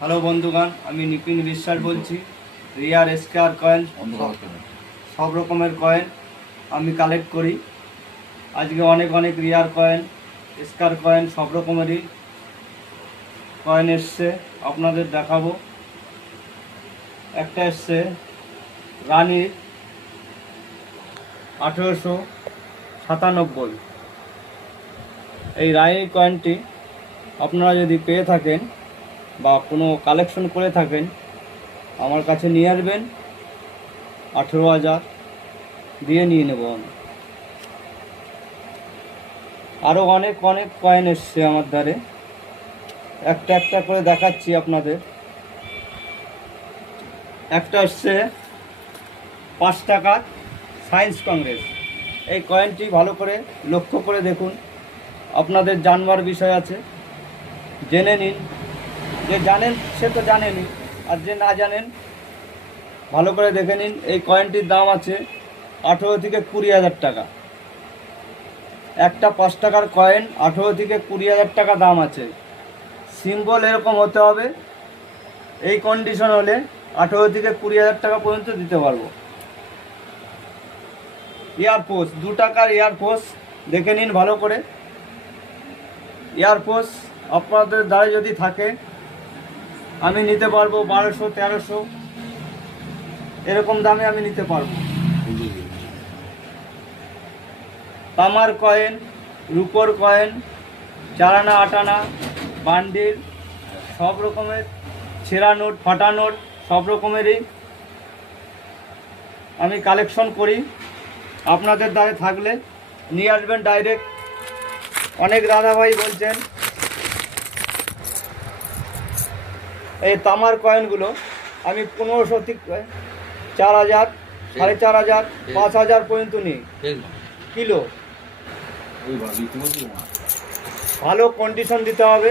Hello বন্ধুগণ, আমি নিপিন বিশ্বাস বলছি। রিয়ার স্কোয়ার কয়েন, সব রকমের কয়েন আমি কালেক্ট করি। আজকে অনেক অনেক রিয়ার কয়েন, স্কোয়ার কয়েন, সব রকমেরই কয়েন এসছে, আপনাদের দেখাবো। একটা এসছে রানীর 1897। এই রানীর কয়েনটি আপনারা যদি পেয়ে থাকেন বা কোনো কালেকশন করে থাকেন, আমার কাছে নিয়ে আসবেন। 18,000 দিয়ে নিয়ে নেব আমি। আরও অনেক অনেক কয়েন এসছে আমার ধারে, একটা একটা করে দেখাচ্ছি আপনাদের। একটা এসছে 5 টাকার সায়েন্স কংগ্রেস। এই কয়েনটি ভালো করে লক্ষ্য করে দেখুন, আপনাদের জানবার বিষয় আছে, জেনে নিন। যে জানেন সে তো জানেনই, আর যে না জানেন ভালো করে দেখে নিন। এই কয়েনটির দাম আছে 18 থেকে 20,000 টাকা। একটা 5 টাকার কয়েন 18 থেকে 20,000 টাকা দাম আছে। সিম্বল এরকম হতে হবে, এই কন্ডিশন হলে 18 থেকে 20,000 টাকা পর্যন্ত দিতে পারবো। এয়ারফোর্স 2 টাকার এয়ারফোর্স দেখে নিন ভালো করে। এয়ারফোর্স আপনাদের দ্বারা যদি থাকে আমি নিতে পারবো 1200, 1300 এরকম দামে আমি নিতে পারবো। তামার কয়েন, রূপোর কয়েন, 4 আনা 8 আনা বান্ডিল, সব রকমের ছেঁড়া নোট, ফাটা নোট, সব রকমেরই আমি কালেকশন করি। আপনাদের দ্বারে থাকলে নিয়ে আসবেন ডাইরেক্ট। অনেক দাদাভাই বলছেন এই তামার কয়েনগুলো আমি 1500 থেকে 4,000, 4,500, 5,000 পর্যন্ত নিই কিলো। ভালো কন্ডিশন দিতে হবে।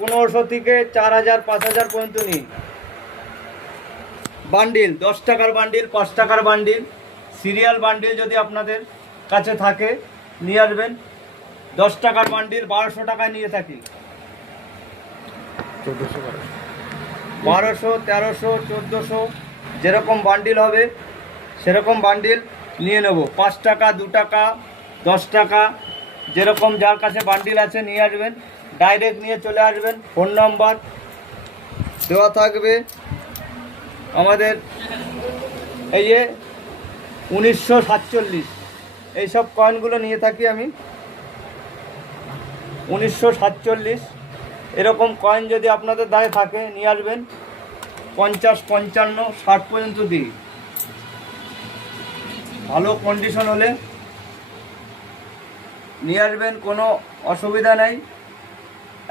1500 থেকে 4,000, 5,000 পর্যন্ত নিই। বান্ডিল 10 টাকার বান্ডিল, 5 টাকার বান্ডিল, সিরিয়াল বান্ডিল যদি আপনাদের কাছে থাকে নিয়ে আসবেন। 10 টাকার বান্ডিল 1200 টাকায় নিয়ে থাকি। 1200, 1300, 1400 যেরকম বান্ডিল হবে সেরকম বান্ডিল নিয়ে নেব। 5 টাকা, 2 টাকা, 10 টাকা, যেরকম যার কাছে বান্ডিল আছে নিয়ে আসবেন। ডাইরেক্ট নিয়ে চলে আসবেন। ফোন নাম্বার দেওয়া থাকবে আমাদের। এই যে 1947 এইসব কয়েনগুলো নিয়ে থাকি আমি। 1947 এরকম কয়েন যদি আপনাদের দ্বারে থাকে নিয়ে আসবেন। 50, 55, 60 পর্যন্ত দিই। ভালো কন্ডিশন হলে নিয়ে আসবেন, কোনো অসুবিধা নেই।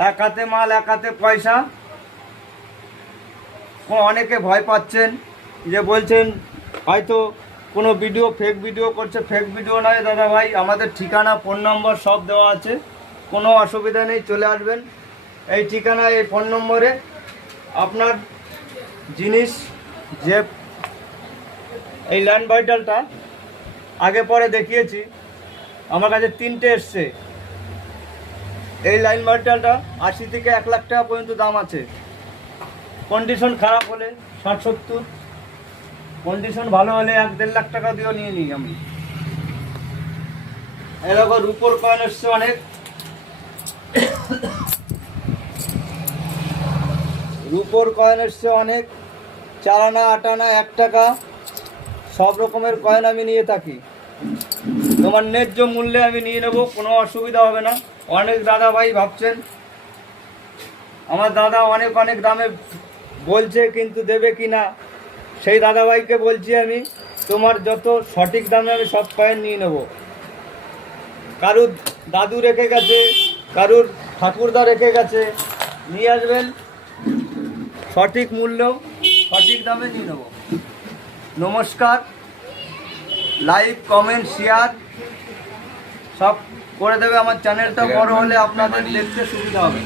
এক হাতে মাল, এক হাতে পয়সা। অনেকে ভয় পাচ্ছেন, যে বলছেন হয়তো কোনো ভিডিও ফেক ভিডিও করছে। ফেক ভিডিও নয় দাদা ভাই, আমাদের ঠিকানা, ফোন নম্বর সব দেওয়া আছে, কোনো অসুবিধা নেই। চলে আসবেন এই ঠিকানা, এই ফোন নম্বরে। আপনার জিনিস যে এই ল্যান্ড ভাইটালটা আগে পরে দেখিয়েছি, আমার কাছে 3টে এসছে। এই লাইন ভাইটালটা 80 থেকে 1 লাখ টাকা পর্যন্ত দাম আছে। কন্ডিশন খারাপ হলে 60-70, কন্ডিশন ভালো হলে 1-1.5 লাখ টাকা দিয়েও নিয়ে নিই আমি। এরকম রূপোর কয়েন এসছে অনেক। রূপোর কয়েন এসছে অনেক, 4 আনা, 8 আনা, 1 টাকা, সব রকমের কয়েন আমি নিয়ে থাকি। তোমার ন্যায্য মূল্যে আমি নিয়ে নেব, কোনো অসুবিধা হবে না। অনেক দাদা ভাই ভাবছেন আমার দাদা অনেক অনেক দামে বলছে, কিন্তু দেবে কি না, সেই দাদাভাইকে বলছি আমি, তোমার যত সঠিক দামে আমি সব কয়েন নিয়ে নেব। কারুর দাদু রেখে গেছে, কারুর ঠাকুরদা রেখে গেছে, নিয়ে আসবেন। সঠিক মূল্য, সঠিক দামে নিয়ে নেব। নমস্কার। লাইক, কমেন্ট, শেয়ার সব করে দেবে। আমার চ্যানেলটা বড় হলে আপনাদের দেখতে সুবিধা হবে।